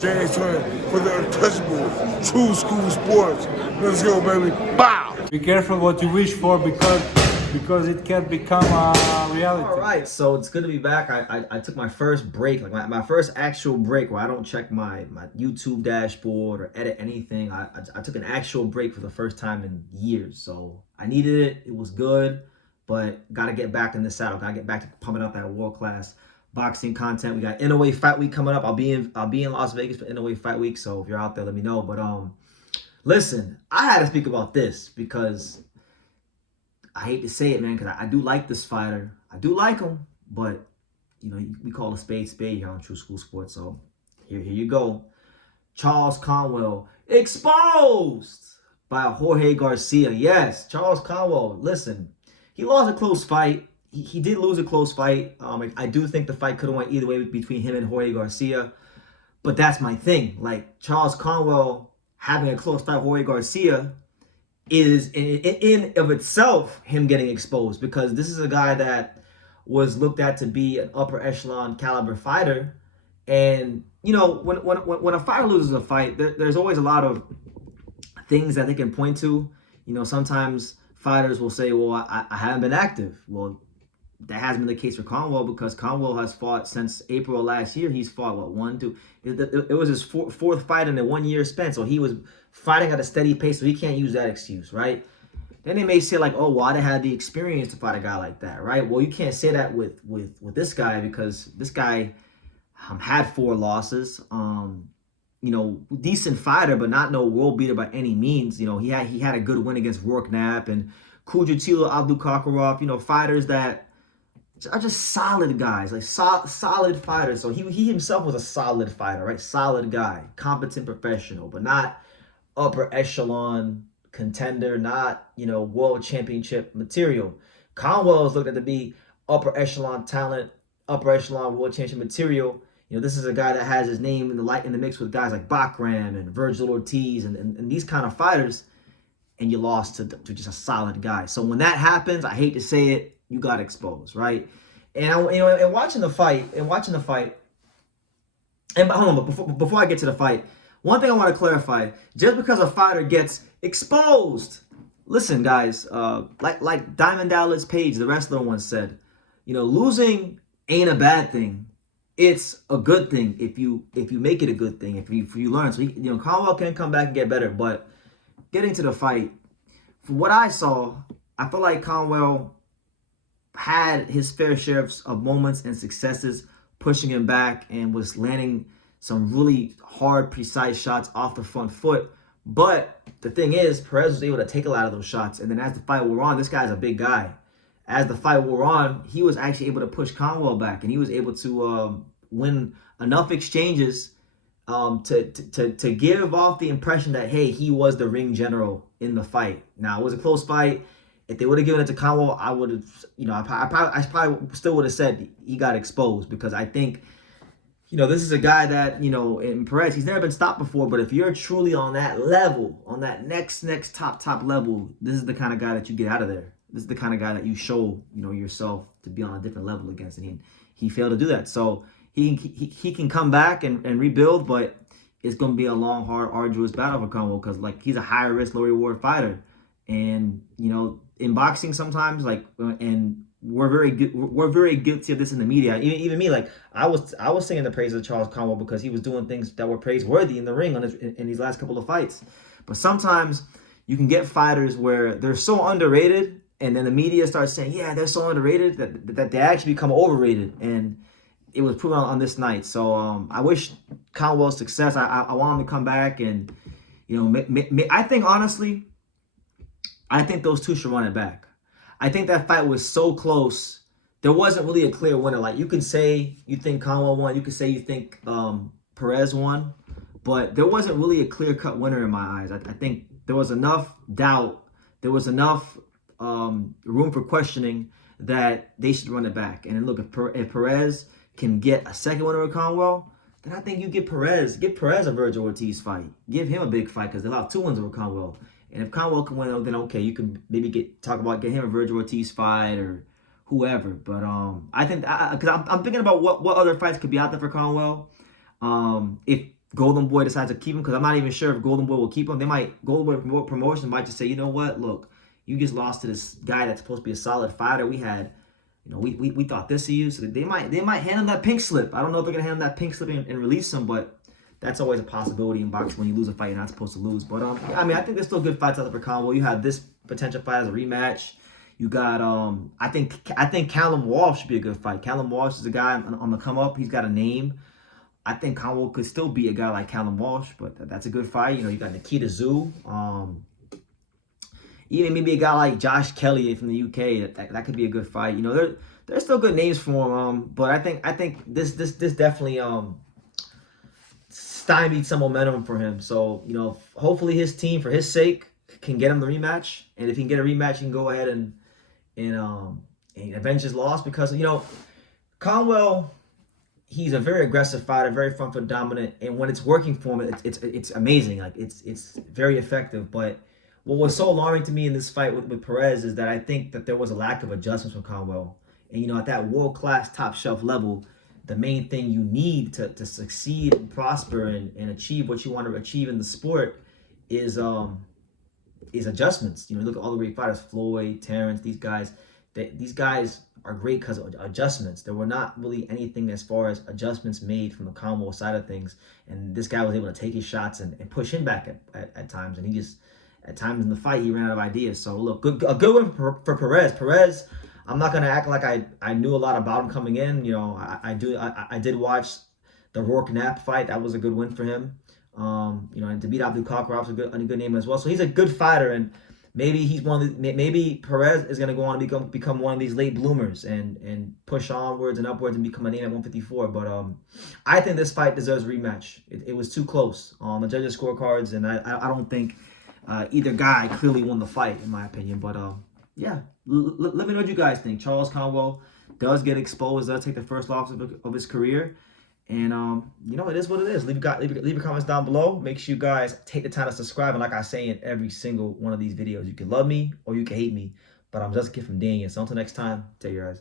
James Turner for the untouchable true school sports. Let's go, baby. Bow! Be careful what you wish for because it can become a reality. All right, so it's good to be back. I took my first break, like my first actual break where I don't check my YouTube dashboard or edit anything. I took an actual break for the first time in years, so I needed it. It was good, but got to get back in the saddle. Got to get back to pumping out that world-class boxing content. We got NOA Fight Week coming up. I'll be in Las Vegas for NOA Fight Week, so if you're out there, let me know. But listen, I had to speak about this because I hate to say it, man, because I do like this fighter. I do like him, but, you know, we call a spade here on True School Sports. So here you go. Charles Conwell exposed by Jorge Garcia. Yes, Charles Conwell. Listen, he lost a close fight. He did lose a close fight. I do think the fight could have went either way between him and Jorge Garcia. But that's my thing. Like, Charles Conwell having a close fight with Jorge Garcia is in of itself him getting exposed, because this is a guy that was looked at to be an upper echelon caliber fighter. And, you know, when a fighter loses a fight, there's always a lot of things that they can point to. You know, sometimes fighters will say, well, I haven't been active. Well, that hasn't been the case for Conwell, because Conwell has fought since April of last year. He's fought, what, one, two? It was his fourth fight in the 1 year span. So he was fighting at a steady pace, so he can't use that excuse, right? Then they may say, like, oh, well, I didn't have the experience to fight a guy like that, right? Well, you can't say that with this guy, because this guy had 4 losses. You know, decent fighter, but not no world beater by any means. You know, he had a good win against Rourke Knapp and Kudratilo Abdulkakarov. You know, fighters that are just solid guys, like solid fighters. So he himself was a solid fighter, right? Solid guy, competent professional, but not upper echelon contender, not, you know, world championship material. Conwell is looked at to be upper echelon talent, upper echelon world championship material. You know, this is a guy that has his name in the mix with guys like Bakram and Virgil Ortiz and these kind of fighters, and you lost to just a solid guy. So when that happens, I hate to say it, you got exposed, right? And and watching the fight, and hold on, but before I get to the fight, one thing I want to clarify: just because a fighter gets exposed, listen, guys, like Diamond Dallas Page, the wrestler, once said, you know, losing ain't a bad thing. It's a good thing if you make it a good thing, if you learn. So you know, Conwell can come back and get better. But getting to the fight, from what I saw, I feel like Conwell had his fair share of moments and successes pushing him back, and was landing some really hard, precise shots off the front foot. But the thing is, Perez was able to take a lot of those shots. And then as the fight wore on, this guy's a big guy. As the fight wore on, he was actually able to push Conwell back, and he was able to win enough exchanges to give off the impression that, hey, he was the ring general in the fight. Now, it was a close fight. If they would have given it to Conwell, I would have, you know, I probably still would have said he got exposed, because I think, you know, this is a guy that, you know, in Perez, he's never been stopped before. But if you're truly on that level, on that next top level, this is the kind of guy that you get out of there. This is the kind of guy that you show, you know, yourself to be on a different level against, and he failed to do that. So he can come back and rebuild, but it's going to be a long, hard, arduous battle for Conwell, because, like, he's a higher risk, low reward fighter. And, you know, in boxing sometimes, like, and we're very guilty of this in the media. Even me, like, I was singing the praise of Charles Conwell because he was doing things that were praiseworthy in the ring in these last couple of fights. But sometimes you can get fighters where they're so underrated, and then the media starts saying, yeah, they're so underrated that they actually become overrated. And it was proven on this night. So I wish Conwell success. I want him to come back, and, you know, I think, honestly, I think those two should run it back. I think that fight was so close. There wasn't really a clear winner. Like, you could say you think Conwell won. You could say you think Perez won. But there wasn't really a clear-cut winner in my eyes. I think there was enough doubt. There was enough room for questioning that they should run it back. And then, look, if Perez can get a second winner with Conwell, then I think you give Perez a Virgil Ortiz fight. Give him a big fight, because they'll have 2 wins over Conwell. And if Conwell can win, then okay, you can maybe talk about get him a Virgil Ortiz fight or whoever. But I think, because I'm thinking about what other fights could be out there for Conwell. If Golden Boy decides to keep him, because I'm not even sure if Golden Boy will keep him. They might, Golden Boy promotion might just say, you know what, look, you just lost to this guy that's supposed to be a solid fighter. We had, you know, we thought this of you. So they might hand him that pink slip. I don't know if they're gonna hand him that pink slip and release him, but that's always a possibility in boxing. When you lose a fight, you're not supposed to lose. But I mean, I think there's still good fights out there for Conwell. You have this potential fight as a rematch. You got I think Callum Walsh should be a good fight. Callum Walsh is a guy on the come up. He's got a name. I think Conwell could still be a guy like Callum Walsh, but that's a good fight. You know, you got Nikita Zhu. Even maybe a guy like Josh Kelly from the UK. That could be a good fight. You know, there's still good names for him. But I think this definitely stymied some momentum for him. So, you know, hopefully his team, for his sake, can get him the rematch. And if he can get a rematch, he can go ahead and avenge his loss, because, you know, Conwell, he's a very aggressive fighter, very front foot dominant, and when it's working for him, it's amazing. Like it's very effective. But what was so alarming to me in this fight with Perez is that I think that there was a lack of adjustments from Conwell. And, you know, at that world class top shelf level, the main thing you need to succeed and prosper and achieve what you want to achieve in the sport is adjustments. You know, look at all the great fighters, Floyd, Terrence, these guys. These guys are great because of adjustments. There were not really anything as far as adjustments made from the Conwell side of things. And this guy was able to take his shots and push him back at times. And he just, at times in the fight, he ran out of ideas. So, look, a good win for Perez. Perez, I'm not going to act like I knew a lot about him coming in. You know, I did watch the Rourke Knapp fight. That was a good win for him. You know, and to beat Abdul Kakhrav is a good name as well. So he's a good fighter, and maybe he's maybe Perez is going to go on to become one of these late bloomers and push onwards and upwards and become a name at 154. But I think this fight deserves a rematch. It was too close on the judges' scorecards, and I don't think either guy clearly won the fight, in my opinion. But yeah, let me know what you guys think. Charles Conwell does get exposed, does take the first loss of his career. And, you know, it is what it is. Leave your comments down below. Make sure you guys take the time to subscribe. And like I say in every single one of these videos, you can love me or you can hate me. But I'm just a kid from Daniel. So until next time, take your eyes.